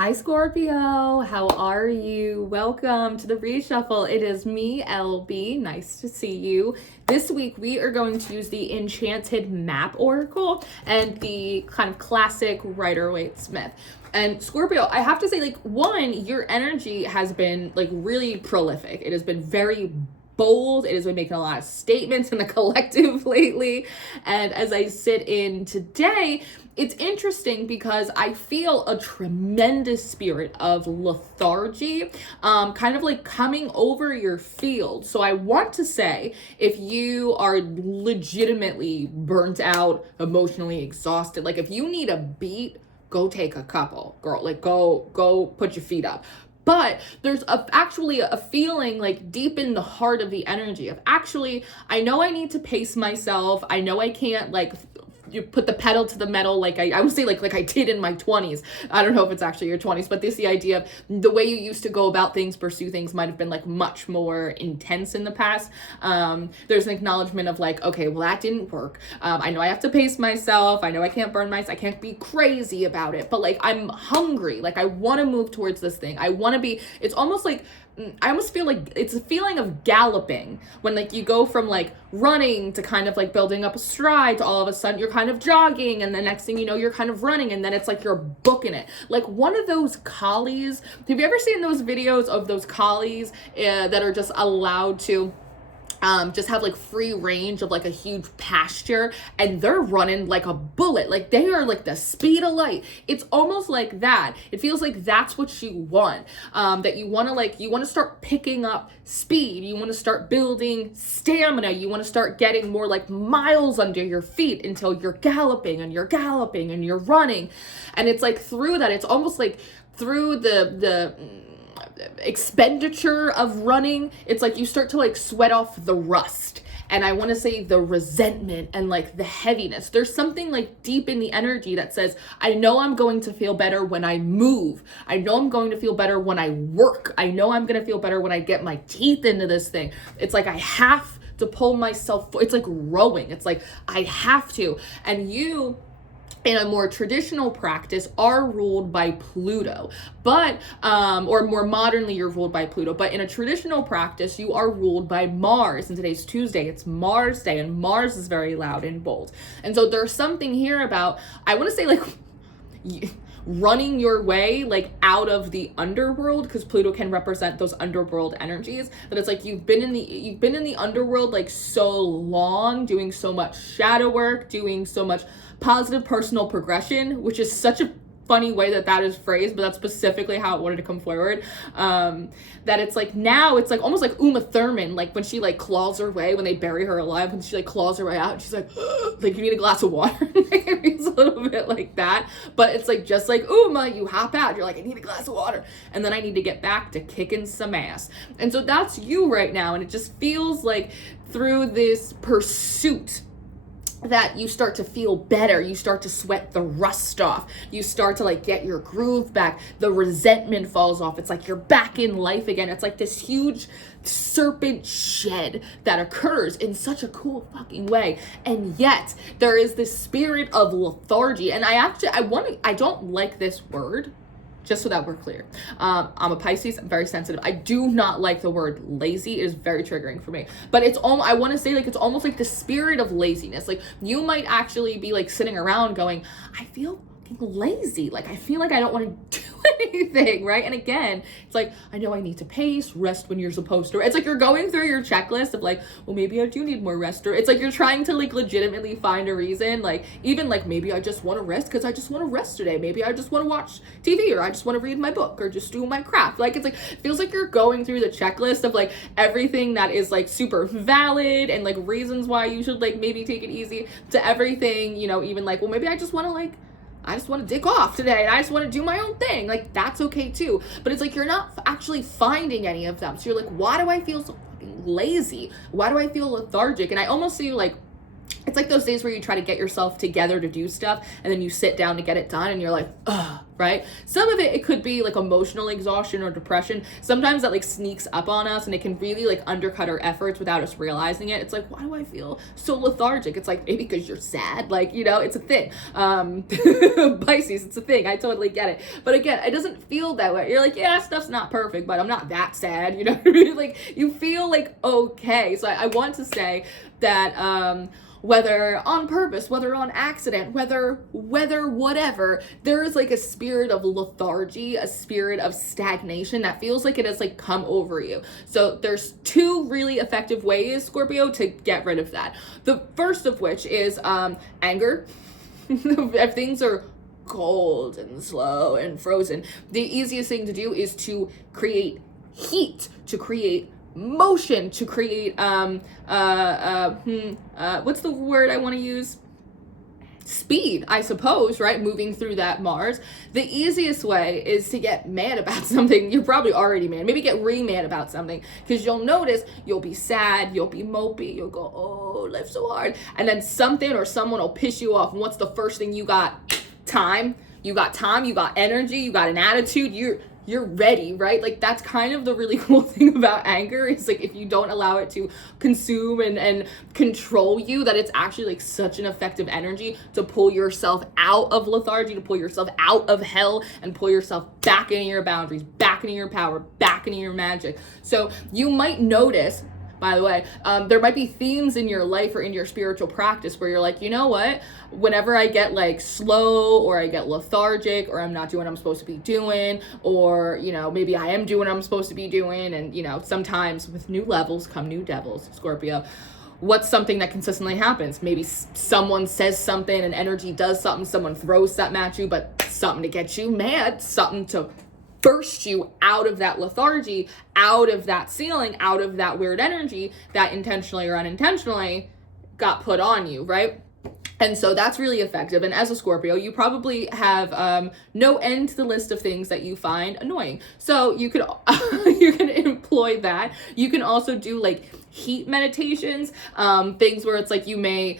Hi Scorpio, how are you? Welcome to the reshuffle. It is me, LB. Nice to see you. This week we are going to use the Enchanted Map Oracle and the kind of classic Rider-Waite-Smith. And Scorpio, I have to say, one, your energy has been really prolific. It has been very bold. It has been making a lot of statements in the collective lately. And as I sit in today, it's interesting because I feel a tremendous spirit of lethargy, kind of coming over your field. So I want to say, if you are legitimately burnt out, emotionally exhausted, if you need a beat, go take a couple, girl. Go put your feet up. But there's actually a feeling deep in the heart of the energy of actually, I know I need to pace myself. I know I can't you put the pedal to the metal I would say like I did in my 20s. I don't know if it's actually your 20s, but the idea of the way you used to go about things, pursue things might have been much more intense in the past. There's an acknowledgement of okay, well, that didn't work. I know I have to pace myself. I know I can't burn myself. I can't be crazy about it, but I'm hungry. I want to move towards this thing. I want to be, it's almost I almost feel it's a feeling of galloping when you go from running to kind of building up a stride to all of a sudden you're kind of jogging, and the next thing you know you're kind of running, and then it's you're booking it one of those collies. Have you ever seen those videos of those collies that are just allowed to just have free range of a huge pasture, and they're running like a bullet, they are the speed of light? It's almost like that. It feels like that's what you want, that you want to you want to start picking up speed, you want to start building stamina, you want to start getting more miles under your feet until you're galloping and you're galloping and you're running. And it's through that, it's almost through the expenditure of running, it's you start to sweat off the rust, and I want to say the resentment and the heaviness. There's something deep in the energy that says, I know I'm going to feel better when I move. I know I'm going to feel better when I work. I know I'm going to feel better when I get my teeth into this thing. It's I have to pull myself. It's rowing. It's I have to. And you, in a more traditional practice, are ruled by Pluto, but or more modernly you're ruled by Pluto, but in a traditional practice you are ruled by Mars. And today's Tuesday, it's Mars Day, and Mars is very loud and bold. And so there's something here about, I want to say running your way out of the underworld, because Pluto can represent those underworld energies. That it's you've been in the underworld so long, doing so much shadow work, doing so much positive personal progression, which is such a funny way that is phrased, but that's specifically how it wanted to come forward. That it's now it's almost like Uma Thurman, when she claws her way, when they bury her alive, and she claws her way out, and she's you need a glass of water. It's a little bit like that, but it's just like Uma, you hop out, you're I need a glass of water, and then I need to get back to kicking some ass. And so that's you right now, and it just feels through this pursuit that you start to feel better, you start to sweat the rust off, you start to get your groove back, the resentment falls off, it's you're back in life again. It's this huge serpent shed that occurs in such a cool fucking way, and yet there is this spirit of lethargy. And I don't like this word, just so that we're clear. I'm a Pisces, I'm very sensitive. I do not like the word lazy. It is very triggering for me. But it's I want to say it's almost the spirit of laziness. You might actually be sitting around going, I feel lazy. I feel I don't want to do anything, right? And again, it's I know I need to pace, rest when you're supposed to. It's you're going through your checklist of well, maybe I do need more rest. Or it's you're trying to legitimately find a reason. Even maybe I just want to rest because I just want to rest today. Maybe I just want to watch TV, or I just want to read my book, or just do my craft. It's it feels you're going through the checklist of everything that is super valid, and reasons why you should maybe take it easy, to everything, even well, maybe I just want to I just want to dick off today, and I just want to do my own thing. That's okay too. But it's you're not actually finding any of them. So you're why do I feel so fucking lazy? Why do I feel lethargic? And I almost see it's those days where you try to get yourself together to do stuff, and then you sit down to get it done, and you're ugh, right? Some of it could be like emotional exhaustion or depression. Sometimes that like sneaks up on us and it can really like undercut our efforts without us realizing it. It's like, why do I feel so lethargic? It's like, maybe because you're sad. Like, you know, it's a thing. Pisces, it's a thing. I totally get it. But again, it doesn't feel that way. You're like, yeah, stuff's not perfect, but I'm not that sad. You know what I mean? Like, you feel like okay. So I want to say that, whether on purpose, whether on accident, whether whatever, there is like a spirit of lethargy, a spirit of stagnation that feels like it has like come over you. So there's two really effective ways, Scorpio, to get rid of that. The first of which is anger. If things are cold and slow and frozen, the easiest thing to do is to create heat, to create motion, to create what's the word I want to use? Speed, I suppose, right? Moving through that Mars. The easiest way is to get mad about something. You're probably already mad. Maybe get mad about something, because you'll notice you'll be sad, you'll be mopey, you'll go, oh, life's so hard. And then something or someone will piss you off. And what's the first thing you got? Time. You got time, you got energy, you got an attitude, you're ready, right? Like, that's kind of the really cool thing about anger, is like, if you don't allow it to consume and control you, that it's actually like such an effective energy to pull yourself out of lethargy, to pull yourself out of hell, and pull yourself back into your boundaries, back into your power, back into your magic. So you might notice, by the way, there might be themes in your life or in your spiritual practice where you're like, you know what, whenever I get like slow, or I get lethargic, or I'm not doing what I'm supposed to be doing, or, you know, maybe I am doing what I'm supposed to be doing, and, you know, sometimes with new levels come new devils, Scorpio. What's something that consistently happens? Maybe someone says something, and energy does something, someone throws something at you, but something to get you mad, something to burst you out of that lethargy, out of that ceiling, out of that weird energy that intentionally or unintentionally got put on you, right? And so that's really effective. And as a Scorpio, you probably have no end to the list of things that you find annoying. So you could you can employ that. You can also do like heat meditations, things where it's like you may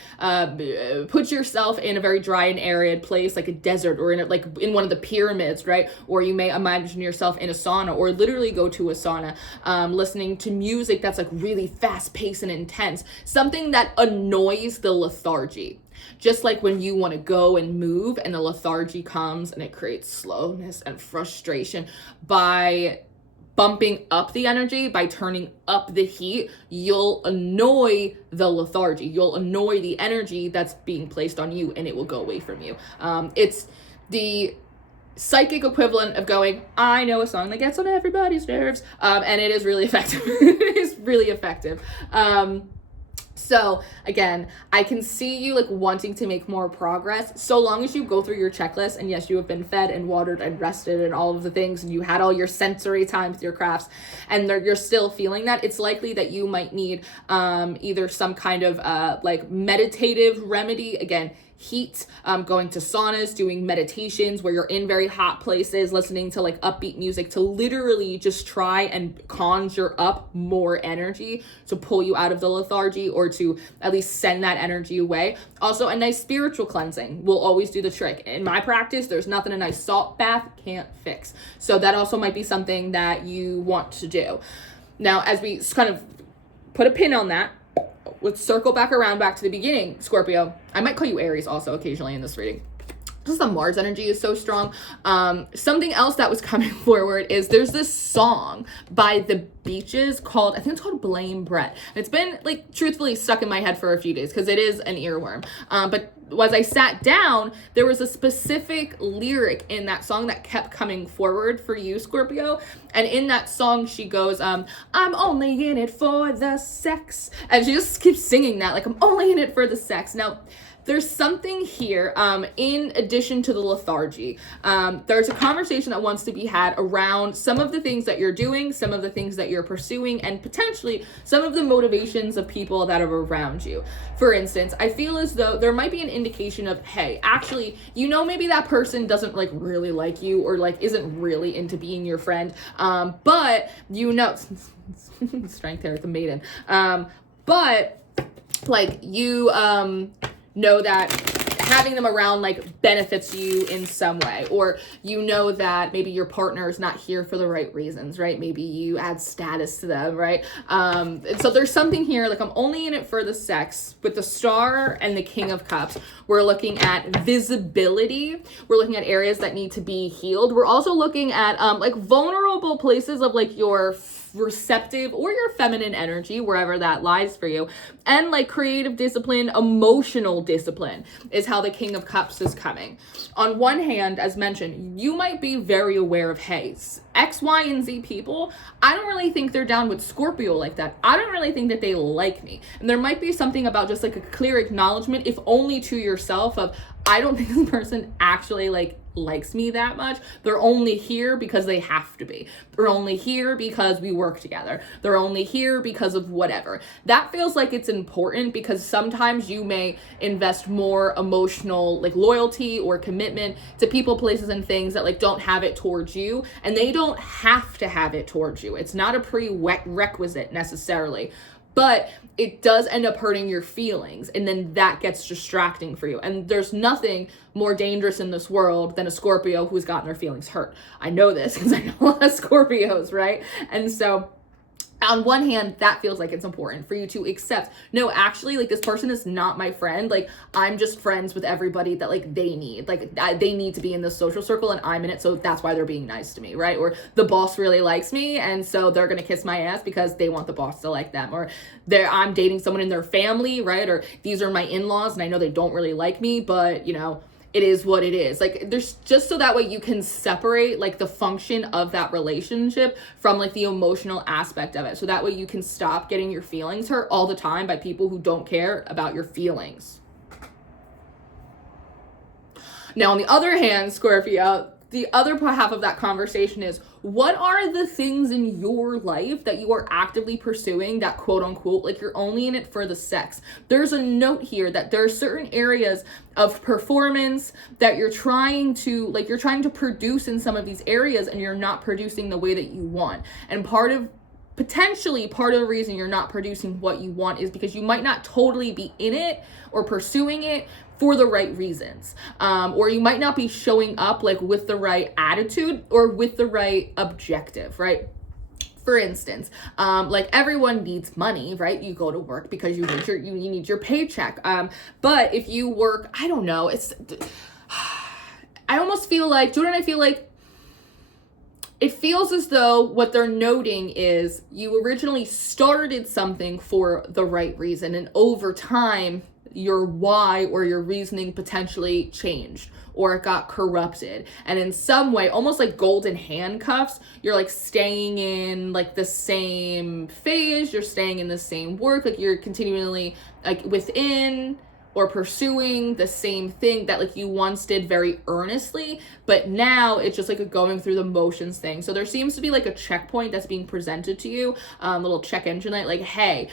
put yourself in a very dry and arid place, like a desert, or in one of the pyramids, right? Or you may imagine yourself in a sauna, or literally go to a sauna, listening to music that's like really fast paced and intense, something that annoys the lethargy. Just like when you want to go and move and the lethargy comes and it creates slowness and frustration, by bumping up the energy, by turning up the heat, you'll annoy the lethargy. You'll annoy the energy that's being placed on you, and it will go away from you. It's the psychic equivalent of going, I know a song that gets on everybody's nerves, and it is really effective. It is really effective. So again, I can see you like wanting to make more progress, so long as you go through your checklist, and yes, you have been fed and watered and rested and all of the things, and you had all your sensory time with your crafts, and you're still feeling that, it's likely that you might need either some kind of like meditative remedy, again, heat, going to saunas, doing meditations where you're in very hot places, listening to like upbeat music, to literally just try and conjure up more energy to pull you out of the lethargy, or to at least send that energy away. Also, a nice spiritual cleansing will always do the trick. In my practice, there's nothing a nice salt bath can't fix. So that also might be something that you want to do. Now, as we kind of put a pin on that, let's circle back to the beginning, Scorpio. I might call you Aries also occasionally in this reading. Just the Mars energy is so strong. Something else that was coming forward is there's this song by The Beaches called, I think it's called Blame Brett. It's been like truthfully stuck in my head for a few days because it is an earworm. But as I sat down, there was a specific lyric in that song that kept coming forward for you, Scorpio. And in that song, she goes, I'm only in it for the sex. And she just keeps singing that, like, I'm only in it for the sex. Now, there's something here, in addition to the lethargy. There's a conversation that wants to be had around some of the things that you're doing, some of the things that you're pursuing, and potentially some of the motivations of people that are around you. For instance, I feel as though there might be an indication of, hey, actually, you know, maybe that person doesn't like really like you, or like isn't really into being your friend, but you know, strength there at the maiden, but like you know that having them around like benefits you in some way, or you know that maybe your partner is not here for the right reasons, right? Maybe you add status to them, right? And so there's something here, like I'm only in it for the sex. With the Star and the King of Cups, we're looking at visibility. We're looking at areas that need to be healed. We're also looking at like vulnerable places of like your receptive or your feminine energy, wherever that lies for you, and like creative discipline, emotional discipline is how the King of Cups is coming. On one hand, as mentioned, you might be very aware of, hey, X, Y, and Z people, I don't really think they're down with Scorpio like that. I don't really think that they like me. And there might be something about just like a clear acknowledgement, if only to yourself, of I don't think this person actually likes me that much. They're only here because they have to be. They're only here because we work together. They're only here because of whatever. That feels like it's important, because sometimes you may invest more emotional like loyalty or commitment to people, places, and things that like don't have it towards you, and they don't have to have it towards you. It's not a prerequisite necessarily, but it does end up hurting your feelings, and then that gets distracting for you. And there's nothing more dangerous in this world than a Scorpio who's gotten their feelings hurt. I know this because I know a lot of Scorpios, right? And so on one hand, that feels like it's important for you to accept, no, actually, like this person is not my friend. Like I'm just friends with everybody that like they need. Like they need to be in this social circle and I'm in it, so that's why they're being nice to me, right? Or the boss really likes me and so they're gonna kiss my ass because they want the boss to like them. Or I'm dating someone in their family, right? Or these are my in-laws and I know they don't really like me, but you know, it is what it is. Like there's just so that way you can separate like the function of that relationship from like the emotional aspect of it. So that way you can stop getting your feelings hurt all the time by people who don't care about your feelings. Now, on the other hand, Scorpio, the other half of that conversation is, what are the things in your life that you are actively pursuing that quote unquote, like you're only in it for the sex? There's a note here that there are certain areas of performance that you're trying to produce in some of these areas and you're not producing the way that you want. And potentially part of the reason you're not producing what you want is because you might not totally be in it or pursuing it for the right reasons. Or you might not be showing up like with the right attitude or with the right objective, right? For instance, like everyone needs money, right? You go to work because you need your paycheck. But if you work, I don't know, I almost feel like, Jordan, I feel like it feels as though what they're noting is you originally started something for the right reason, and over time, your why or your reasoning potentially changed or it got corrupted. And in some way, almost like golden handcuffs, you're like staying in like the same phase, you're staying in the same work, like you're continually like within or pursuing the same thing that like you once did very earnestly, but now it's just like a going through the motions thing. So there seems to be like a checkpoint that's being presented to you, little check engine light, like, hey,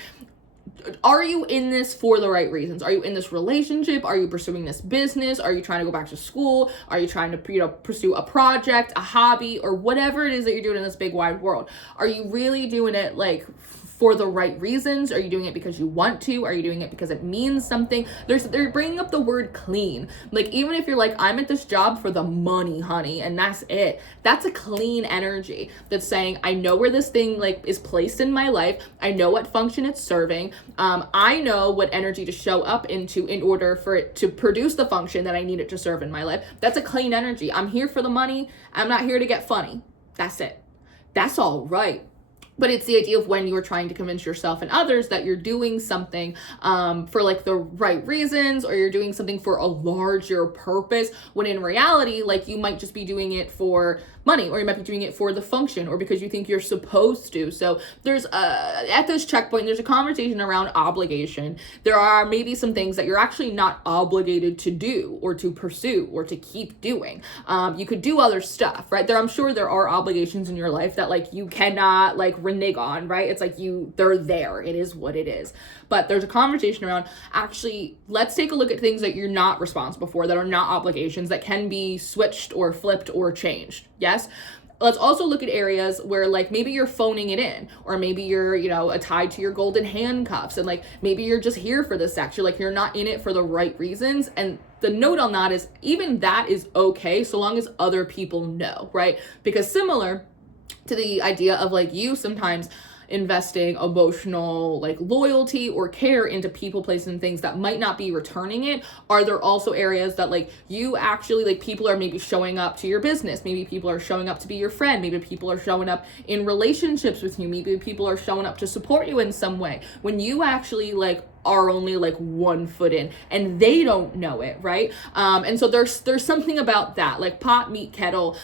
are you in this for the right reasons? Are you in this relationship? Are you pursuing this business? Are you trying to go back to school? Are you trying to, pursue a project, a hobby, or whatever it is that you're doing in this big wide world? Are you really doing it like for the right reasons? Are you doing it because you want to? Are you doing it because it means something? They're bringing up the word clean. Like, even if you're like, I'm at this job for the money, honey, and that's it. That's a clean energy that's saying, I know where this thing like is placed in my life. I know what function it's serving. I know what energy to show up into in order for it to produce the function that I need it to serve in my life. That's a clean energy. I'm here for the money. I'm not here to get funny. That's it. That's all right. But it's the idea of when you're trying to convince yourself and others that you're doing something for like the right reasons, or you're doing something for a larger purpose, when in reality, like you might just be doing it for money, or you might be doing it for the function, or because you think you're supposed to. So there's at this checkpoint, there's a conversation around obligation. There are maybe some things that you're actually not obligated to do or to pursue or to keep doing. You could do other stuff, right? I'm sure there are obligations in your life that like you cannot like renege on, right? It's like they're there. It is what it is. But there's a conversation around, actually, let's take a look at things that you're not responsible for, that are not obligations, that can be switched or flipped or changed. Yes? let's also look at areas where like maybe you're phoning it in, or maybe you're, you know, tied to your golden handcuffs, and like maybe you're just here for the sex. You're like, you're not in it for the right reasons. And the note on that is even that is okay so long as other people know, right? Because similar to the idea of like you sometimes investing emotional like loyalty or care into people, places, and things that might not be returning it, are there also areas that like you actually like people are maybe showing up to your business, maybe people are showing up to be your friend, maybe people are showing up in relationships with you, maybe people are showing up to support you in some way, when you actually like are only like 1 foot in and they don't know it, right? And so there's something about that, like pot, meet, kettle.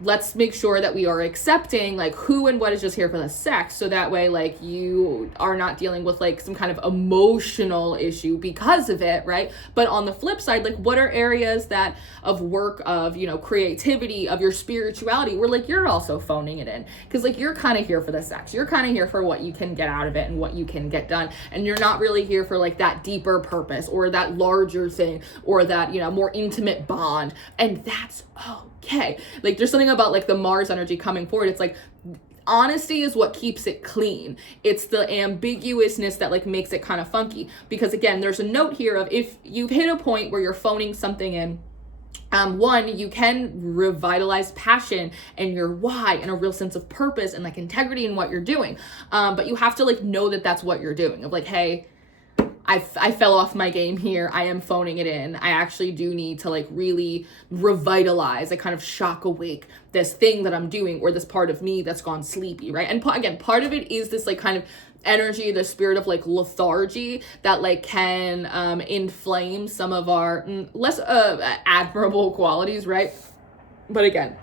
Let's make sure that we are accepting like who and what is just here for the sex, so that way like you are not dealing with like some kind of emotional issue because of it, right? But on the flip side, like what are areas that of work, of, you know, creativity, of your spirituality, where like you're also phoning it in, because like you're kind of here for the sex, you're kind of here for what you can get out of it and what you can get done, and you're not really here for like that deeper purpose or that larger thing or that, you know, more intimate bond. And that's okay. Like there's something about like the Mars energy coming forward. It's like honesty is what keeps it clean. It's the ambiguousness that like makes it kind of funky, because again, there's a note here of if you've hit a point where you're phoning something in, one, you can revitalize passion and your why and a real sense of purpose and like integrity in what you're doing. But you have to like know that that's what you're doing, of like, hey, I fell off my game here. I am phoning it in. I actually do need to like really revitalize, like kind of shock awake this thing that I'm doing, or this part of me that's gone sleepy, right? And again, part of it is this like kind of energy, the spirit of like lethargy that like can inflame some of our less admirable qualities, right? But again,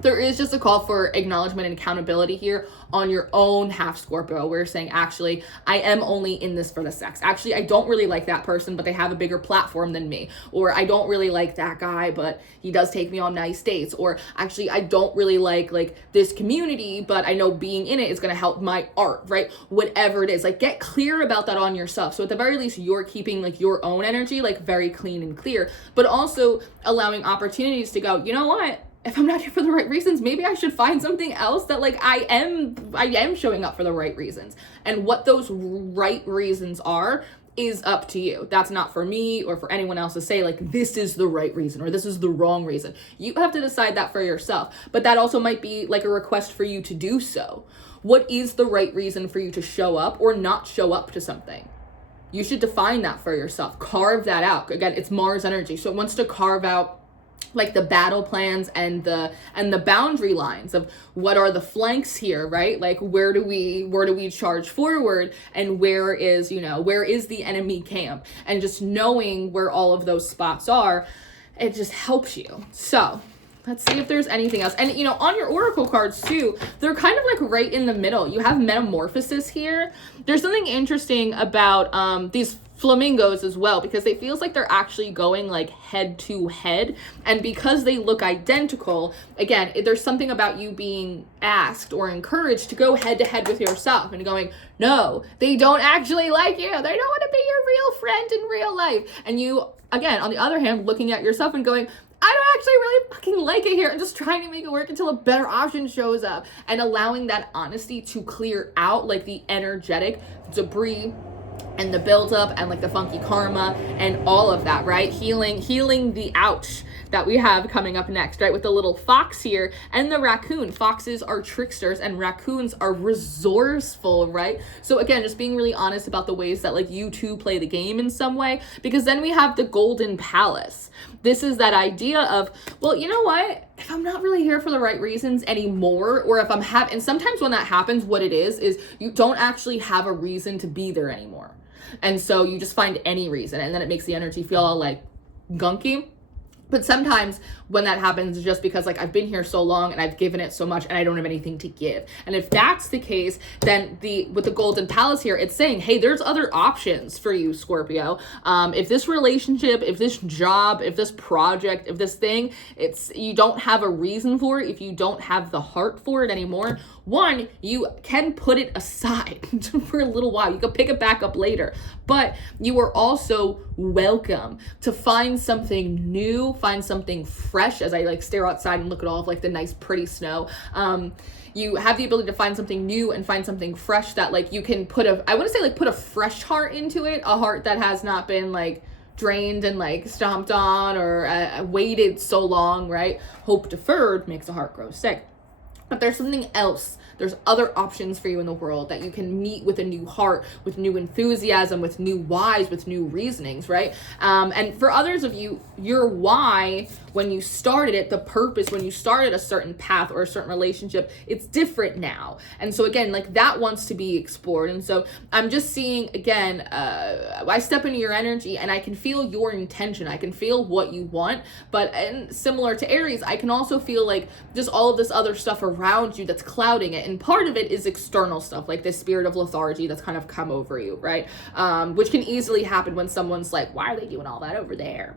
there is just a call for acknowledgement and accountability here on your own half Scorpio. We're saying, actually, I am only in this for the sex. Actually, I don't really like that person, but they have a bigger platform than me. Or I don't really like that guy, but he does take me on nice dates. Or actually, I don't really like this community, but I know being in it is going to help my art, right? Whatever it is, like get clear about that on yourself. So at the very least, you're keeping like your own energy like very clean and clear, but also allowing opportunities to go, you know what? If I'm not here for the right reasons, maybe I should find something else that like I am showing up for the right reasons. And what those right reasons are is up to you. That's not for me or for anyone else to say like this is the right reason or this is the wrong reason. You have to decide that for yourself. But that also might be like a request for you to do so. What is the right reason for you to show up or not show up to something? You should define that for yourself. Carve that out. Again, it's Mars energy, so it wants to carve out like the battle plans and the boundary lines of what are the flanks here, right? Like where do we charge forward, and where is the enemy camp, and just knowing where all of those spots are, it just helps you. So let's see if there's anything else. And you know, on your oracle cards too, they're kind of like right in the middle. You have metamorphosis here. There's something interesting about these flamingos as well, because it feels like they're actually going like head to head, and because they look identical, again, there's something about you being asked or encouraged to go head to head with yourself and going, no, they don't actually like you, they don't want to be your real friend in real life. And you, again, on the other hand, looking at yourself and going, I don't actually really fucking like it here, and just trying to make it work until a better option shows up, and allowing that honesty to clear out like the energetic debris and the buildup and like the funky karma and all of that, right? Healing the ouch that we have coming up next, right? With the little fox here and the raccoon. Foxes are tricksters and raccoons are resourceful, right? So again, just being really honest about the ways that like you two play the game in some way, because then we have the golden palace. This is that idea of, well, you know what? If I'm not really here for the right reasons anymore, or if I'm and sometimes when that happens, what it is you don't actually have a reason to be there anymore. And so you just find any reason, and then it makes the energy feel all like gunky. But sometimes when that happens, it's just because like I've been here so long and I've given it so much and I don't have anything to give. And if that's the case, then with the golden palace here, it's saying, hey, there's other options for you, Scorpio. If this relationship, if this job, if this project, if this thing, you don't have a reason for it, if you don't have the heart for it anymore, one, you can put it aside for a little while. You can pick it back up later. But you are also welcome to find something new, find something fresh as I like stare outside and look at all of like the nice pretty snow. You have the ability to find something new and find something fresh that like you can put put a fresh heart into it, a heart that has not been like drained and like stomped on or waited so long, right? Hope deferred makes the heart grow sick. But there's something else. There's other options for you in the world that you can meet with a new heart, with new enthusiasm, with new whys, with new reasonings, right? And for others of you, your why, when you started it, the purpose, when you started a certain path or a certain relationship, it's different now. And so again, like that wants to be explored. And so I'm just seeing, again, I step into your energy and I can feel your intention. I can feel what you want. But and similar to Aries, I can also feel like just all of this other stuff around you that's clouding it. And part of it is external stuff, like this spirit of lethargy that's kind of come over you, right? Which can easily happen when someone's like, why are they doing all that over there?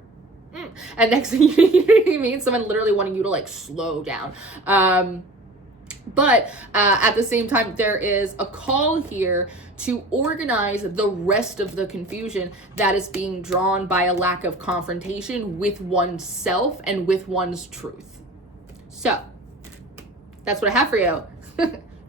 And next thing you mean, someone literally wanting you to like slow down. But at the same time, there is a call here to organize the rest of the confusion that is being drawn by a lack of confrontation with oneself and with one's truth. So that's what I have for you.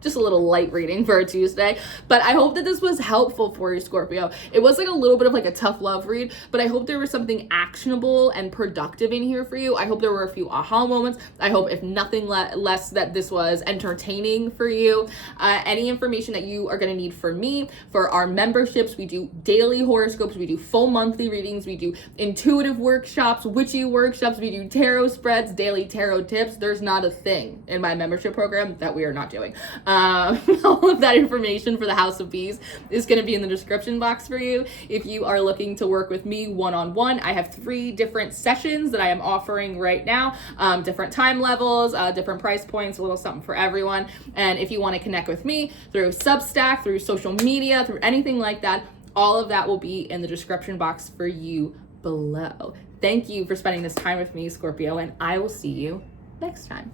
Just a little light reading for a Tuesday, but I hope that this was helpful for you, Scorpio. It was like a little bit of like a tough love read, but I hope there was something actionable and productive in here for you. I hope there were a few aha moments. I hope, if nothing less, that this was entertaining for you. Any information that you are going to need from me for our memberships, we do daily horoscopes, we do full monthly readings, we do intuitive workshops, witchy workshops, we do tarot spreads, daily tarot tips. There's not a thing in my membership program that we are not doing. All of that information for the House of Bees is going to be in the description box for you. If you are looking to work with me one-on-one, I have 3 different sessions that I am offering right now, different time levels, different price points, a little something for everyone. And if you want to connect with me through Substack, through social media, through anything like that, all of that will be in the description box for you below. Thank you for spending this time with me, Scorpio, and I will see you next time.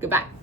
Goodbye.